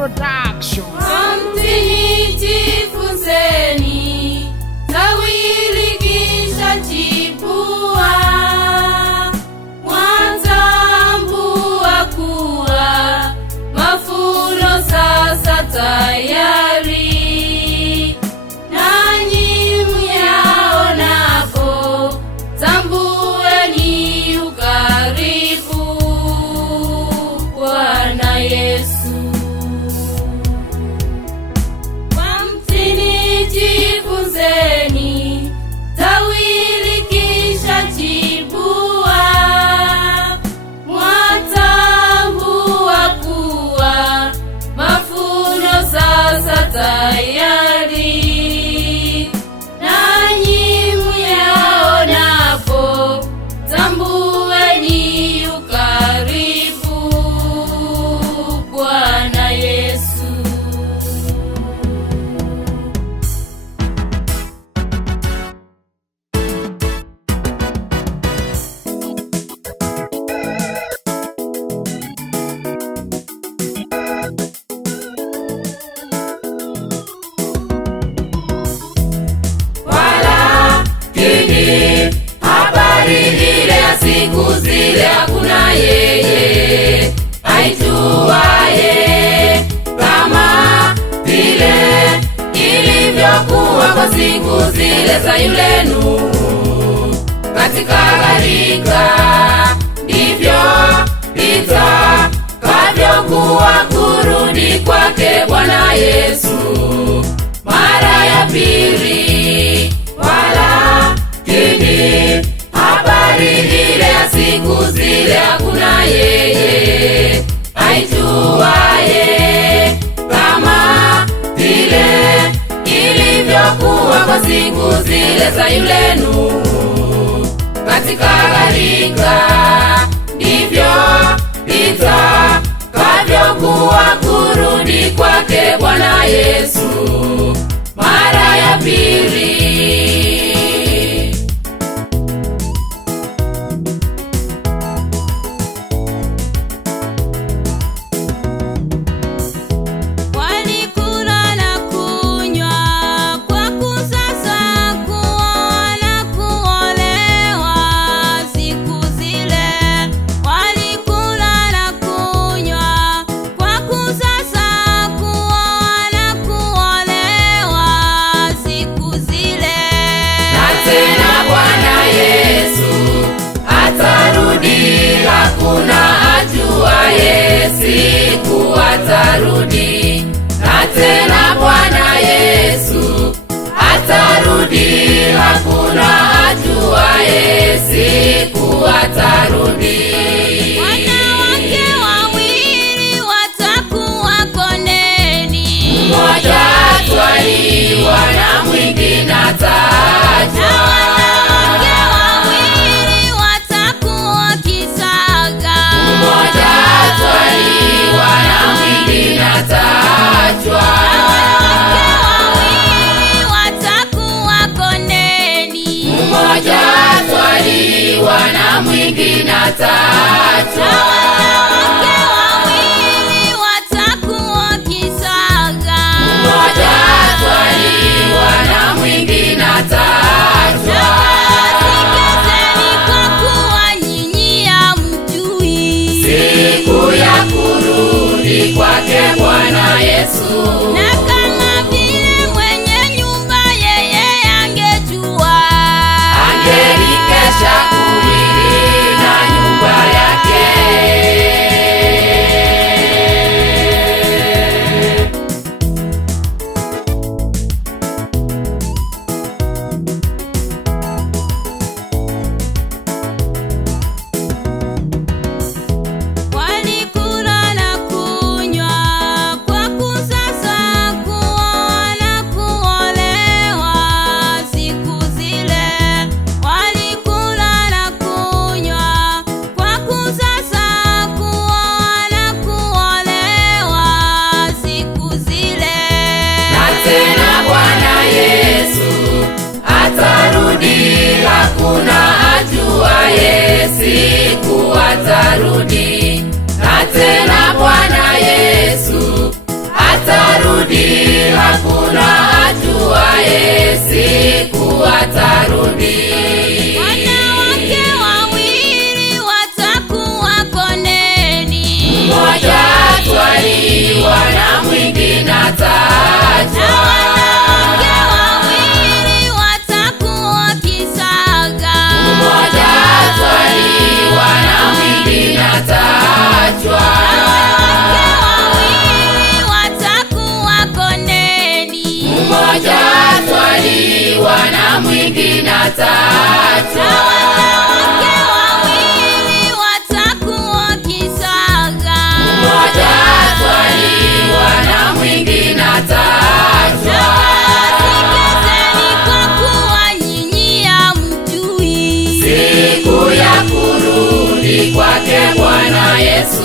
Production. Mtini jifunzeni, tawili kisha chipua, mwatambua kuwa mafuno sasa tayari, nanyi myaonapo tambueni ukaribu Bwana Yesu. Jifunzeni, tawili kisha chipua, mwatambua kuwa mafuno sasa tayari, nanyi myaonapo tambueni ukaribu Bwana Yesu. Habari ile ya siku zile hakuna yeye aijuaye, kama vile ilivyokuwa kwa siku zile za yule Nuhu katika gharika, ndivyo itakavyokuwa kurudi kwake Bwana Yesu mara ya pili. Habari ile ya siku zile hakuna yeye aijuaye, kama vile ilivyokuwa kwa siku zile za yule Nuhu katika gharika, ndivyo itakavyokuwa kurudi kwake Bwana Yesu mara ya pili. Hakuna ajuaye siku atarudi, na tena Bwana Yesu atarudi. Hakuna ajuaye siku atarudi. Wanawake wawili watakuwa kondeni, mmoja atwaliwa na mwingine ataachwa. Mmoja atwaliwa na mwingine ataachwa. Wanawake wawili watakuwa kisaga, mmoja atwaliwa na mwingine ataachwa. Sikizeni kwa kuwa nyinyi hamjui siku ya kurudi kwake Bwana Yesu. Na kama vile mwenye nyumba yeye angejua, angelikesha kuilinda nyumba yake. walikula na kunywa kwa kusasa kuoa na kuolewa siku zile. Walikula na kunywa kwa kusasa kuoa na kuolewa siku zile. Na tena Bwana Yesu atarudi, hakuna ajuaye siku atarudi. Na tena Bwana Yesu naye siku atarudi. Wanawake wawili watakuwa kondeni, Mmoja atwaliwa na mwingine ataachwa. wanawake wawili watakuwa kisaga, Mmoja atwaliwa na mwingine ataachwa. wanawake wawili watakuwa kondeni, Mmoja atwaliwa na mwingine ataachwa. wanawake wawili watakuwa kisaga, Mmoja atwaliwa na mwingine ataachwa. sikizeni kwa kuwa nyinyi hamjui Siku ya kurudi kwake Bwana Yesu.